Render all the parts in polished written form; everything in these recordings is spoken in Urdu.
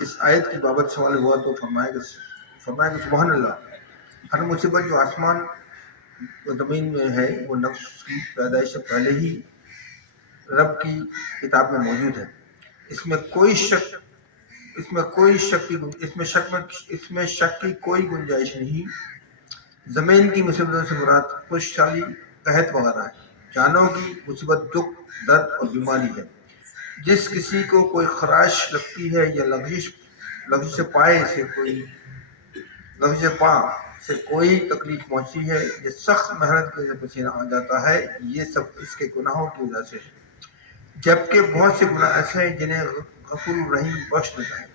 اس آیت کی بابت سوال ہوا تو فرمایا کہ سبحان اللہ، ہر مصیبت جو آسمان و زمین میں ہے وہ نفس کی پیدائش سے پہلے ہی رب کی کتاب میں موجود ہے۔ اس میں شک کی کوئی گنجائش نہیں۔ زمین کی مصیبتوں سے مراد خوشحالی، قحط وغیرہ ہے۔ جانوں کی مصیبت دکھ، درد اور بیماری ہے۔ جس کسی کو کوئی خراش لگتی ہے یا لغزش پا سے کوئی تکلیف پہنچتی ہے یا سخت محنت کے پسینہ آ جاتا ہے، یہ سب اس کے گناہوں کی وجہ سے ہے۔ جبکہ بہت سے گناہ ایسے ہیں جنہیں غفور رحیم بخش دیتا ہے۔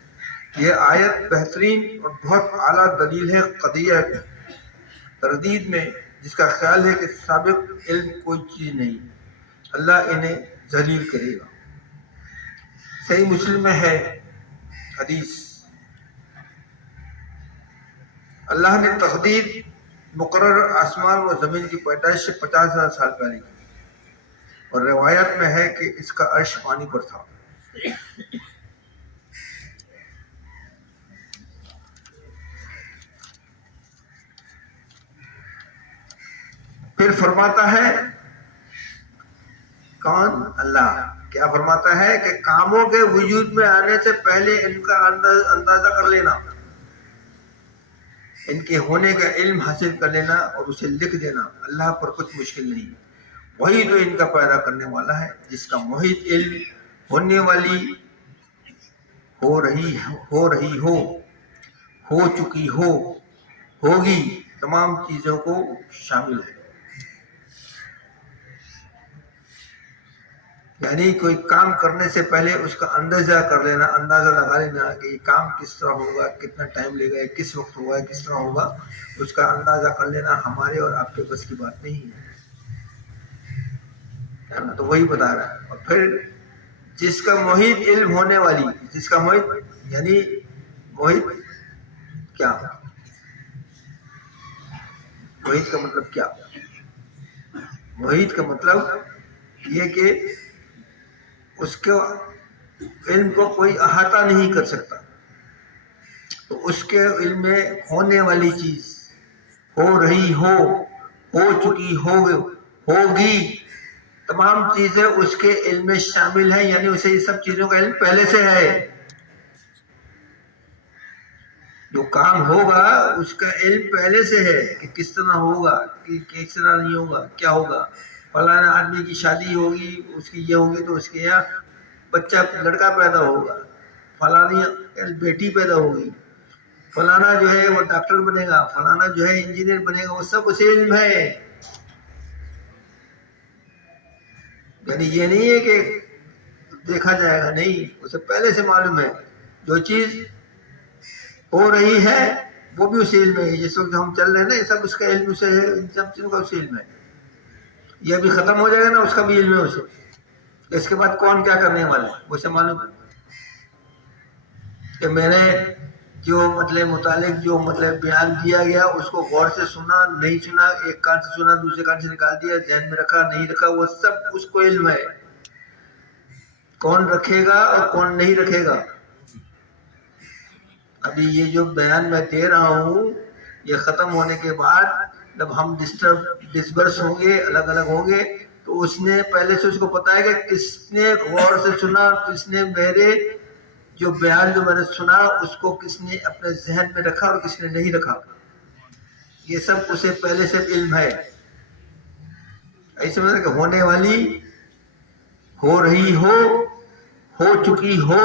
یہ آیت بہترین اور بہت اعلیٰ دلیل ہے قطعیہ تردید میں، جس کا خیال ہے کہ سابق علم کوئی چیز نہیں، اللہ انہیں ذلیل کرے گا۔ صحیح مسلم میں ہے حدیث، اللہ نے تقدیر مقرر آسمان و زمین کی پیدائش سے 50,000 سال پہلے کی، اور روایت میں ہے کہ اس کا عرش پانی پر تھا۔ پھر فرماتا ہے کون؟ اللہ کیا فرماتا ہے کہ کاموں کے وجود میں آنے سے پہلے ان کا اندازہ کر لینا، ان کے ہونے کا علم حاصل کر لینا اور اسے لکھ دینا اللہ پر کچھ مشکل نہیں۔ وہی تو ان کا پیدا کرنے والا ہے، جس کا محیط علم ہونے والی، ہو چکی ہوگی تمام چیزوں کو شامل ہے۔ یعنی کوئی کام کرنے سے پہلے اس کا اندازہ لگا لینا کہ یہ کام کس طرح ہوگا، کتنا ٹائم لے گا، کس وقت ہوگا، کس طرح ہوگا، اس کا اندازہ کر لینا ہمارے اور آپ کے بس کی بات نہیں ہے نا؟ تو وہی بتا رہا ہے۔ اور پھر جس کا محیط علم ہونے والی، جس کا محیط یعنی محیط کیا؟ محیط کا مطلب کیا؟ محیط کا مطلب یہ کہ اس کے علم کو کوئی احاطہ نہیں کر سکتا، تو اس کے علم میں ہونے والی چیز، ہو رہی ہو چکی ہوگی تمام چیزیں اس کے علم میں شامل ہیں، یعنی اسے یہ سب چیزوں کا علم پہلے سے ہے۔ جو کام ہوگا اس کا علم پہلے سے ہے کہ کس طرح ہوگا، کس طرح نہیں ہوگا، کیا ہوگا۔ فلانا آدمی کی شادی ہوگی، اس کی یہ ہوگی تو اس کے یہاں بچہ لڑکا پیدا ہوگا، فلانی بیٹی پیدا ہوگی، فلانا جو ہے وہ ڈاکٹر بنے گا، فلانا جو ہے انجینئر بنے گا، وہ سب اسے علم ہے۔ یعنی یہ نہیں ہے کہ دیکھا جائے گا، نہیں، اسے پہلے سے معلوم ہے۔ جو چیز ہو رہی ہے وہ بھی اس علم ہے۔ جس وقت ہم چل رہے ہیں نا، یہ سب اس کا علم اسے ہے، ان سب چیزوں کا اس علم ہے۔ یہ بھی ختم ہو جائے گا نا، اس کا بھی علم ہے اسے، اس کے بعد کون کیا کرنے والا ہے وہ اسے معلوم ہے۔ کہ میں نے جو متعلق بیان دیا گیا اس کو غور سے سنا، نہیں سنا، ایک کان سے سنا دوسرے کان سے نکال دیا، ذہن میں رکھا نہیں رکھا، وہ سب اس کو علم ہے۔ کون رکھے گا اور کون نہیں رکھے گا۔ ابھی یہ جو بیان میں دے رہا ہوں، یہ ختم ہونے کے بعد جب ہم ڈسبرس ہوں گے، الگ الگ ہوں گے، تو اس نے پہلے سے اس کو پتا ہے کہ کس نے غور سے سنا، کس نے میرے جو بیان جو میں نے سنا اس کو کس نے اپنے ذہن میں رکھا اور کس نے نہیں رکھا۔ یہ سب اسے پہلے سے علم ہے۔ ایسے مطلب کہ ہونے والی، ہو رہی ہو چکی ہو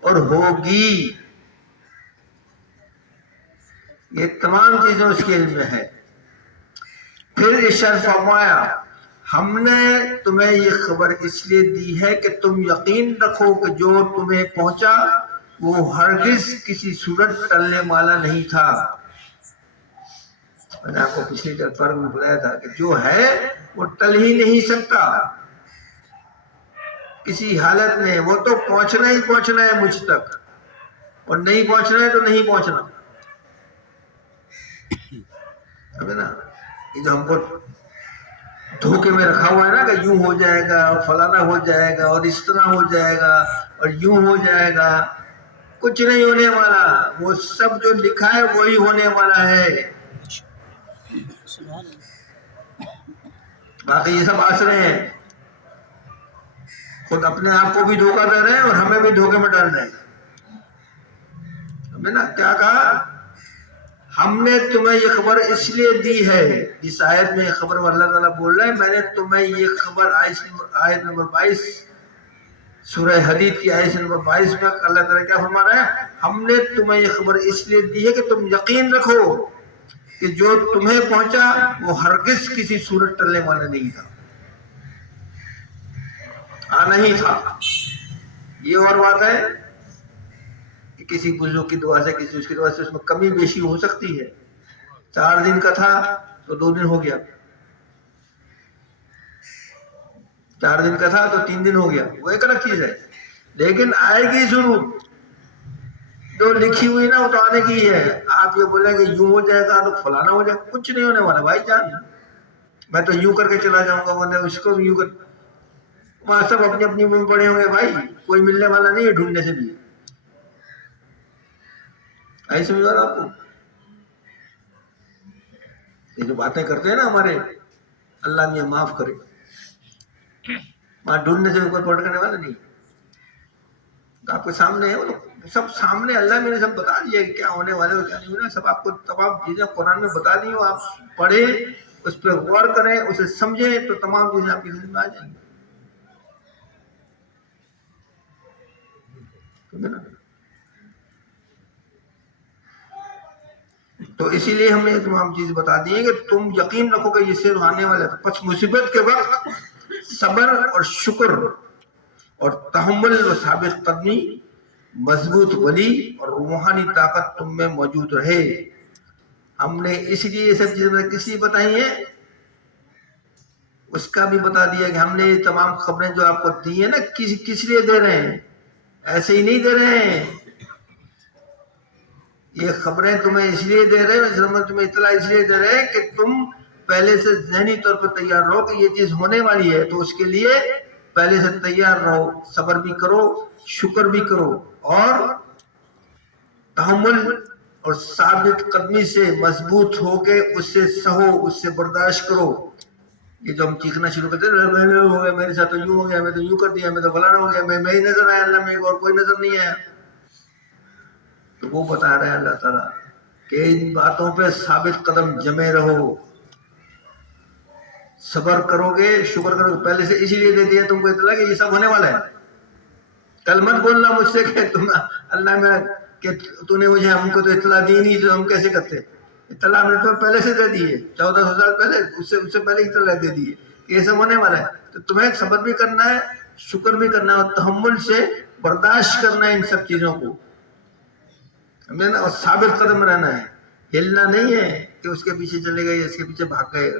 اور ہوگی، یہ تمام چیزیں اس کے علم میں ہے۔ پھر ارشاد فرمایا ہم نے تمہیں یہ خبر اس لیے دی ہے کہ تم یقین رکھو کہ جو تمہیں پہنچا وہ ہرگز کسی صورت ٹلنے والا نہیں تھا۔ میں نے آپ کو پچھلی فرق میں بتایا تھا کہ جو ہے وہ ٹل ہی نہیں سکتا کسی حالت میں، وہ تو پہنچنا ہی پہنچنا ہے مجھ تک، اور نہیں پہنچنا ہے تو نہیں پہنچنا ہے نا۔ یہ جو ہم کو دھوکے میں رکھا ہوا ہے نا کہ یوں ہو جائے گا، فلانا ہو جائے گا، اور اس طرح ہو جائے گا، اور یوں ہو جائے گا، کچھ نہیں ہونے والا، وہ سب جو لکھا ہے وہی ہونے والا ہے، باقی یہ سب آسرے ہیں، خود اپنے آپ کو بھی دھوکہ دے رہے ہیں اور ہمیں بھی دھوکے میں ڈال رہے ہیں۔ ہمیں نا کیا کہا، ہم نے تمہیں یہ خبر اس لیے دی ہے، اس آیت میں یہ خبر اللہ تعالیٰ بول رہا ہے، میں نے تمہیں یہ خبر آیت نمبر 22 سورہ حدید کی آیت نمبر 22 میں اللہ تعالیٰ کیا فرما رہا ہے، ہم نے تمہیں یہ خبر اس لیے دی ہے کہ تم یقین رکھو کہ جو تمہیں پہنچا وہ ہرگز کسی صورت ٹلنے والا نہیں تھا، نہیں تھا۔ یہ اور بات ہے کہ کسی بزرگ کی دعا سے، کسی اس کی دعا سے اس میں کمی بیشی ہو سکتی ہے، 4 دن کا تھا تو 2 دن ہو گیا، 4 دن کا تھا تو 3 دن ہو گیا، وہ ایک الگ چیز ہے، لیکن آئے گی ضرور، جو لکھی ہوئی نا وہ تو آنے کی ہے۔ آپ یہ بولیں کہ یوں ہو جائے گا تو فلانا ہو جائے گا، کچھ نہیں ہونے والا بھائی جان، میں تو یوں کر کے چلا جاؤں گا، ورنہ اس کو بھی یوں کر، وہاں سب اپنی اپنی میں پڑے ہوں گے بھائی، کوئی ملنے والا نہیں ہے ڈھونڈنے سے بھی، ایسے بھی بات آپ کو یہ جو باتیں کرتے ہیں نا ہمارے، اللہ میں معاف کرے، وہاں ڈھونڈنے سے کوئی پکڑنے والا نہیں، آپ کے سامنے ہے، وہ سب سامنے، اللہ میں نے سب بتا دیا کہ کیا ہونے والے ہو کیا نہیں ہونا، سب آپ کو تمام چیزیں قرآن میں بتا دی ہوں، آپ پڑھیں، اس پہ غور کریں، اسے سمجھیں تو تمام چیزیں آپ کی ذہن میں آ جائیں گی۔ تو اسی لیے ہم نے یہ تمام چیز بتا دی ہے کہ تم یقین رکھو کہ یہ صرف آنے والا ہے، پس مصیبت کے وقت صبر اور شکر اور تحمل و ثابت قدمی، مضبوط ولی اور روحانی طاقت تم میں موجود رہے۔ ہم نے اس لیے یہ سب چیزیں کس لیے بتائی ہیں، اس کا بھی بتا دیا کہ ہم نے یہ تمام خبریں جو آپ کو دی ہیں نا، کس لیے دے رہے ہیں، ایسے ہی نہیں دے رہے ہیں، یہ خبریں تمہیں اس لیے دے رہے ہیں، تمہیں اطلاع اس لیے دے رہے ہیں کہ تم پہلے سے ذہنی طور پر تیار رہو کہ یہ چیز ہونے والی ہے، تو اس کے لیے پہلے سے تیار رہو، صبر بھی کرو، شکر بھی کرو، اور تحمل اور ثابت قدمی سے مضبوط ہو کے اس سے سہو، اس سے برداشت کرو۔ یہ جو ہم چیخنا شروع کرتے ہیں، ہو گیا میرے ساتھ، تو یوں ہو گیا، میں تو یوں کر دیا، میں تو فلانا ہو گیا، میں ہی نظر آیا اللہ میں، اور کوئی نظر نہیں آیا، تو وہ بتا رہے ہیں اللہ تعالیٰ کہ ان باتوں پہ ثابت قدم جمے رہو، صبر کرو گے، شکر کرو گے، پہلے سے اسی لیے دے دیا تم کو اطلاع کہ یہ سب ہونے والا ہے۔ کل مت بولنا مجھ سے کہ تم اللہ میں کہ تو نے مجھے ہم کو تو اطلاع دی نہیں، تو ہم کیسے کرتے، اطلاع ہم نے تمہیں پہلے سے دے دی ہے، 1400 سال پہلے، اس سے پہلے اطلاع دے دی ہے کہ یہ سب ہونے والا ہے، تو تمہیں صبر بھی کرنا ہے، شکر بھی کرنا ہے، اور تحمل سے برداشت کرنا ہے ان سب چیزوں کو، اور ثابت قدم رہنا ہے، ہلنا نہیں ہے کہ اس کے پیچھے چلے گئے، اس کے پیچھے بھاگ گئے،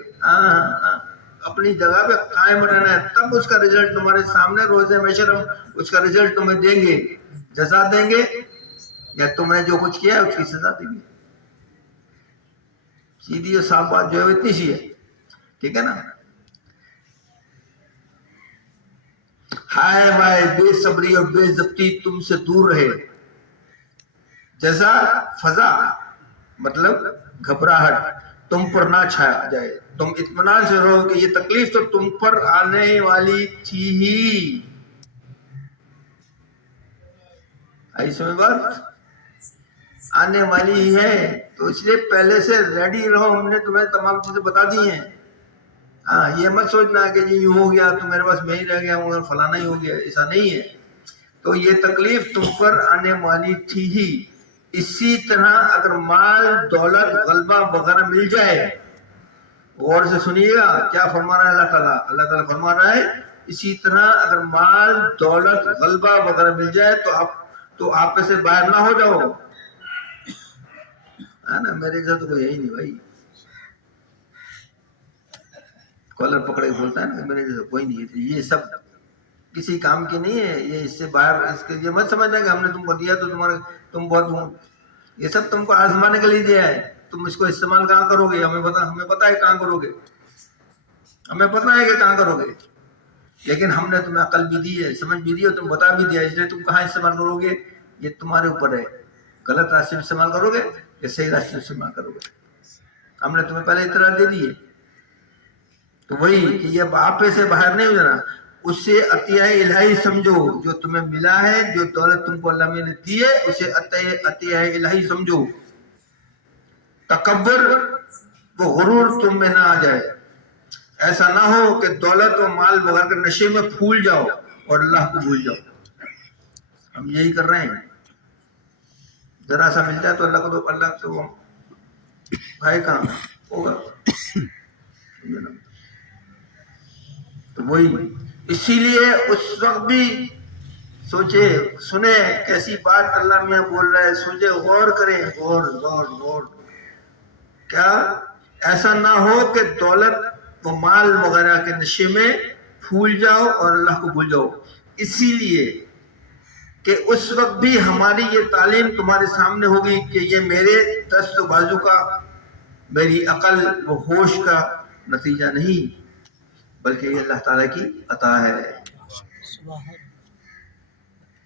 اپنی جگہ پہ قائم رہنا ہے، تب اس کا رزلٹ تمہارے سامنے روز محشر ہم اس کا رزلٹ تمہیں دیں گے، جزا دیں گے، یا تم نے جو کچھ کیا ہے اس کی سزا دیں گے، سیدھی اور صاف بات جو ہے اتنی سی ہے، ٹھیک ہے نا۔ ہائے وائے بے صبری اور بے ضبطی تم سے دور رہے، جزا فضا مطلب گھبراہٹ تم پر نہ چھایا جائے، تم اطمینان سے رہو کہ یہ تکلیف تو تم پر آنے والی تھی ہی، ایسے میں بات آنے والی ہی ہے، تو اس لیے پہلے سے ریڈی رہو، ہم نے تمہیں تمام چیزیں بتا دی ہیں، ہاں یہ مت سوچنا کہ جی یوں ہو گیا تو میرے پاس میں ہی رہ گیا ہوں، فلانا ہی ہو گیا، ایسا نہیں ہے، تو یہ تکلیف تم پر آنے والی تھی ہی۔ اسی طرح اگر مال دولت غلبہ وغیرہ مل جائے، غور سے سنیے گا کیا فرما رہا ہے اللہ تعالیٰ، اللہ تعالیٰ فرما رہا ہے اسی طرح اگر مال دولت غلبہ وغیرہ مل جائے تو آپ سے باہر نہ ہو جاؤ، ہے نا، میرے جیسا تو کوئی ہے ہی نہیں بھائی، کالر پکڑے بولتا ہے نا میرے جیسا کوئی نہیں ہے، یہ سب کسی کام کی نہیں ہے، یہ اس سے باہر، اس کے یہ مت سمجھنا کہ ہم نے تم کو دیا تو تم بہت، یہ سب تم کو آزمانے کے لیے دیا ہے، تم اس کو استعمال کہاں کرو گے، ہمیں پتا ہے کہاں کرو گے، ہمیں پتا ہے کہ کہاں کرو گے، لیکن ہم نے تمہیں عقل بھی دی ہے، سمجھ بھی دی ہے، تم بتا بھی دیا، اس لیے تم کہاں استعمال کرو گے، یہ تمہارے اوپر ہے، غلط راستے میں استعمال کرو گے یا صحیح راستے میں استعمال کرو گے. ہم نے تمہیں پہلے اطلاع دے دی ہے. تو وہی کہ یہ آپ سے باہر نہیں ہو جانا، اس سے عطیہ الہی سمجھو. جو تمہیں ملا ہے، جو دولت تم کو اللہ نے دی ہے، اسے عطیہ الہی سمجھو. تکبر و غرور تم میں نہ آ جائے. ایسا نہ ہو کہ دولت و مال وغیرہ کے نشے میں پھول جاؤ اور اللہ کو بھول جاؤ. ہم یہی کر رہے ہیں. ذرا سا ملتا ہے تو اللہ کو تو اللہ تو بھائی کہاں ہوگا. تو وہی اسی لیے اس وقت بھی سوچے سنیں کیسی بات اللہ میاں بول رہا ہے. سوچے غور کریں، غور غور غور. کیا ایسا نہ ہو کہ دولت و مال وغیرہ کے نشے میں پھول جاؤ اور اللہ کو بھول جاؤ. اسی لیے کہ اس وقت بھی ہماری یہ تعلیم تمہارے سامنے ہوگی کہ یہ میرے دست و بازو کا، میری عقل و ہوش کا نتیجہ نہیں، بلکہ یہ اللہ تعالیٰ کی عطا ہے.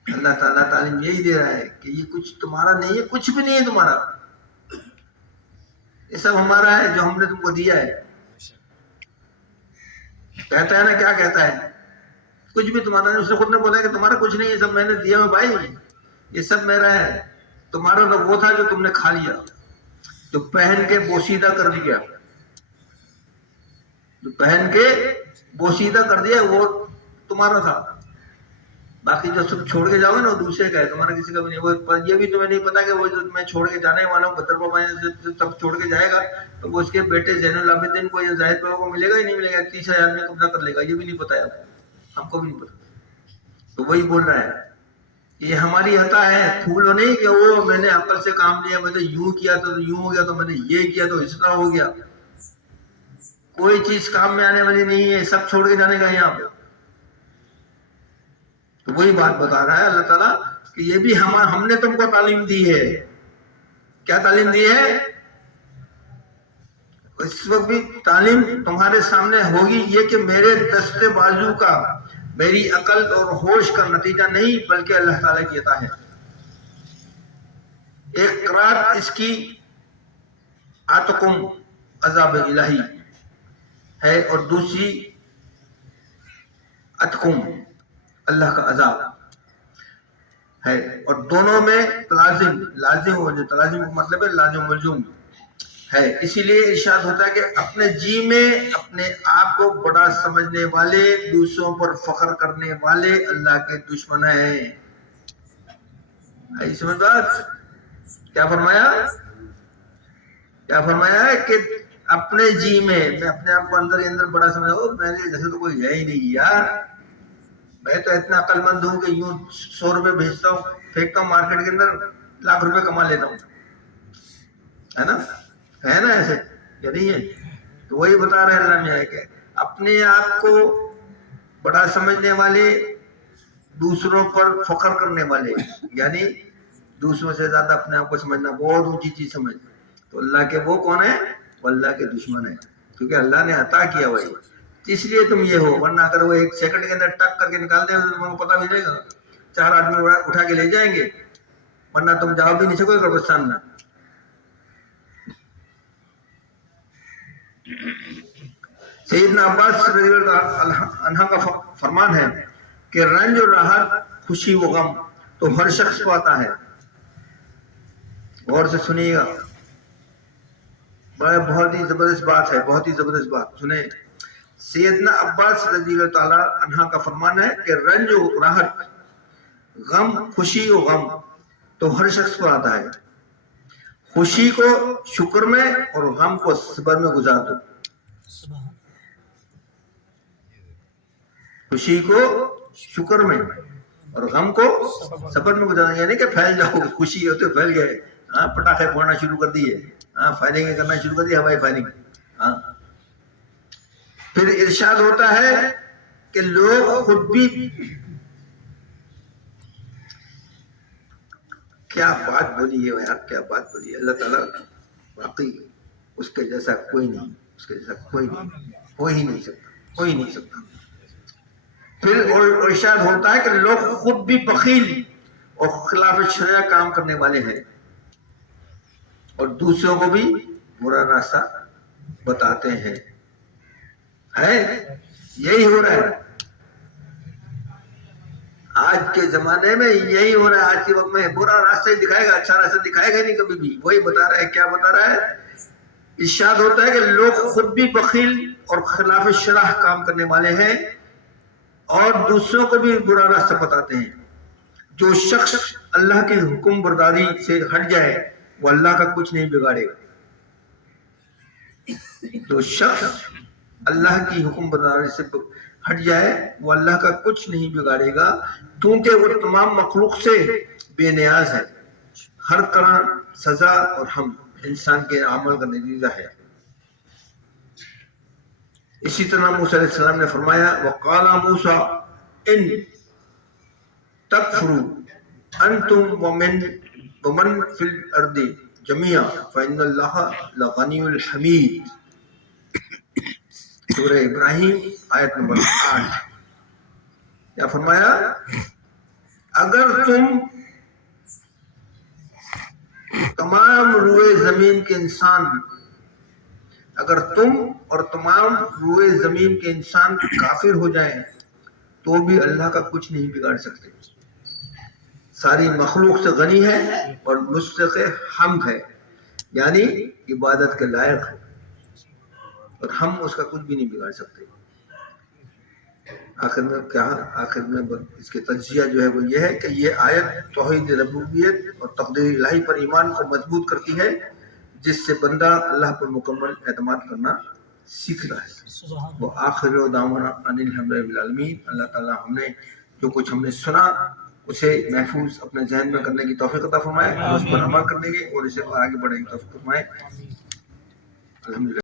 اللہ تعالیٰ تعلیم یہی دے رہا ہے کہ یہ کچھ تمہارا نہیں ہے، کچھ بھی نہیں ہے تمہارا. یہ سب ہمارا ہے جو ہم نے تم کو دیا ہے. کہتا ہے نا، کیا کہتا ہے؟ کچھ بھی تمہارا نہیں. اس نے خود نے بولا کہ تمہارا کچھ نہیں ہے، سب میں نے دیا ہے بھائی. یہ سب میرا ہے. تمہارا تو وہ تھا جو تم نے کھا لیا، جو پہن کے بوسیدہ کر دیا، جو پہن کے بوسیدہ کر دیا وہ تمہارا تھا. باقی جو سب چھوڑ کے جاؤ گے نا وہ دوسرے کا ہے، تمہارا کسی کا بھی نہیں. وہ یہ بھی تمہیں نہیں پتا کہ وہ جو میں چھوڑ کے جانے والا ہوں، بدر بابا سب چھوڑ کے جائے گا تو وہ اس کے بیٹے زین العابدین کو یا زاہد بابا کو ملے گا ہی نہیں ملے گا. 30,000 میں قبضہ کر لے گا. یہ بھی نہیں پتا ہے آپ کو، ہم کو بھی نہیں پتا. تو وہی بول رہا ہے یہ ہماری عطا ہے. پھولو نہیں کہ وہ میں نے عقل سے کام لیا، میں نے یوں کیا تو یوں ہو گیا، تو میں نے یہ کیا تو اس طرح ہو گیا. کوئی چیز کام میں آنے والی نہیں ہے، سب چھوڑ کے جانے کا یہاں پہ. تو وہی بات بتا رہا ہے اللہ تعالیٰ کہ یہ بھی ہم نے تم کو تعلیم دی ہے. کیا تعلیم دی ہے؟ اس وقت بھی تعلیم تمہارے سامنے ہوگی یہ کہ میرے دست بازو کا، میری عقل اور ہوش کا نتیجہ نہیں، بلکہ اللہ تعالیٰ کی عطا ہے. ایک قرات اس کی آتکم عذاب الہی ہے اور دوسری اتکم اللہ کا عذاب ہے. اور دونوں میں لازم ہو، جو تلازم کا مطلب ہے لازم ملزوم ہے. اسی لیے ارشاد ہوتا ہے کہ اپنے جی میں اپنے آپ کو بڑا سمجھنے والے، دوسروں پر فخر کرنے والے اللہ کے دشمن ہیں. سمجھ بات کیا فرمایا؟ کیا فرمایا ہے کہ اپنے جی میں اپنے آپ کو اندر ہی اندر بڑا سمجھا. میرے جیسے تو کوئی ہے ہی نہیں یار. میں تو اتنا عقل مند ہوں کہ یوں 100 روپے بھیجتا ہوں، پھینکتا ہوں مارکیٹ کے اندر، لاکھ روپے کما لیتا ہوں. ہے نا ایسے یا نہیں ہے؟ تو وہی بتا رہے اللہ میں ہے کہ اپنے آپ کو بڑا سمجھنے والے، دوسروں پر فخر کرنے والے، یعنی دوسروں سے زیادہ اپنے آپ کو سمجھنا، بہت اونچی چیز سمجھ. تو اللہ کے وہ کون ہے؟ وہ اللہ کے دشمن ہے، کیونکہ اللہ نے عطا کیا وہی. اس لیے تم یہ ہو. ورنہ اگر وہ 1 سیکنڈ کے اندر ٹک کر کے نکال دیں تو تمہیں پتہ بھی نہیں گا. 4 آدمی اٹھا کے لے جائیں گے، ورنہ تم جاؤ بھی نہیں سکو قبرستان میں. سیدنا عباس رضی اللہ عنہ کا فرمان ہے کہ رنج اور راحت، خوشی و غم تو ہر شخص کو آتا ہے. غور سے سنیے گا، بہت ہی زبردست بات ہے، بہت ہی زبردست بات سنیں. سیدنا عباس رضی اللہ تعالیٰ عنہ کا فرمان ہے کہ رنج و راحت، غم، خوشی و غم تو ہر شخص کو آتا ہے. خوشی کو شکر میں اور غم کو صبر میں گزار دو. خوشی کو شکر میں اور غم کو صبر میں گزار دو. یعنی کہ پھیل جاؤ. خوشی ہوتے پھیل گئے، پٹاخے پھوڑنا شروع کر دیے، فائرنگ کرنا شروع کر دی، ہوائی فائرنگ. پھر ارشاد ہوتا ہے کہ لوگ خود بھی، کیا بات بولی ہے یار، کیا بات بولی ہے. اللہ تعالیٰ واقعی اس کے جیسا کوئی نہیں، اس کے جیسا کوئی نہیں، ہو ہی نہیں سکتا، ہو ہی نہیں سکتا. پھر ارشاد ہوتا ہے کہ لوگ خود بھی بخیل اور خلاف شرع کام کرنے والے ہیں اور دوسروں کو بھی برا راستہ بتاتے ہیں. یہی ہو رہا ہے آج کے زمانے میں, یہی ہو رہا ہے آج کے وقت میں. برا راستہ ہی دکھائے گا, اچھا راستہ دکھائے گا نہیں کبھی بھی. وہی بتا رہا ہے, کیا بتا رہا ہے؟ ارشاد ہوتا ہے کہ لوگ خود بھی بخیل اور خلاف شرع کام کرنے والے ہیں اور دوسروں کو بھی برا راستہ بتاتے ہیں. جو شخص اللہ کی حکم برداری سے ہٹ جائے وہ اللہ کا کچھ نہیں بگاڑے گا. جو شخص اللہ کی حکم برداری سے ہٹ جائے وہ اللہ کا کچھ نہیں بگاڑے گا, کیونکہ وہ تمام مخلوق سے بے نیاز ہے. ہر طرح سزا اور ہم انسان کے عمل کا نتیجہ ہے. اسی طرح موسیٰ علیہ السلام نے فرمایا وَقَالَ مُوسَىٰ إِن تَكْفُرُوا أَنْتُمْ وَمَنْ فِي الْأَرْضِ جَمِيعًا فَإِنَّ اللَّهَ لَغَنِيٌّ حَمِيدٌ. سورہ ابراہیم آیت نمبر 8. کیا فرمایا؟ اگر تم تمام روئے زمین کے انسان, اگر تم اور تمام روئے زمین کے انسان کافر ہو جائیں تو بھی اللہ کا کچھ نہیں بگاڑ سکتے. ساری مخلوق سے غنی ہے اور مستحق حمد ہے, یعنی عبادت کے لائق ہے, اور ہم اس کا کچھ بھی نہیں بگاڑ سکتے. آخر میں کیا, آخر میں اس کے تجزیہ جو ہے وہ یہ ہے کہ یہ آیت توحید ربوبیت اور تقدیر الہی پر ایمان کو مضبوط کرتی ہے, جس سے بندہ اللہ پر مکمل اعتماد کرنا سیکھتا ہے. وہ آخر دعوانا ان الحمد للہ رب العالمین. اللہ تعالیٰ ہم نے جو کچھ ہم نے سنا اسے محفوظ اپنے ذہن میں کرنے کی توفیق عطا فرمائے, اور اس پر عمل کرنے کی اور اسے آگے بڑھنے کی توفیق فرمائے. الحمدللہ.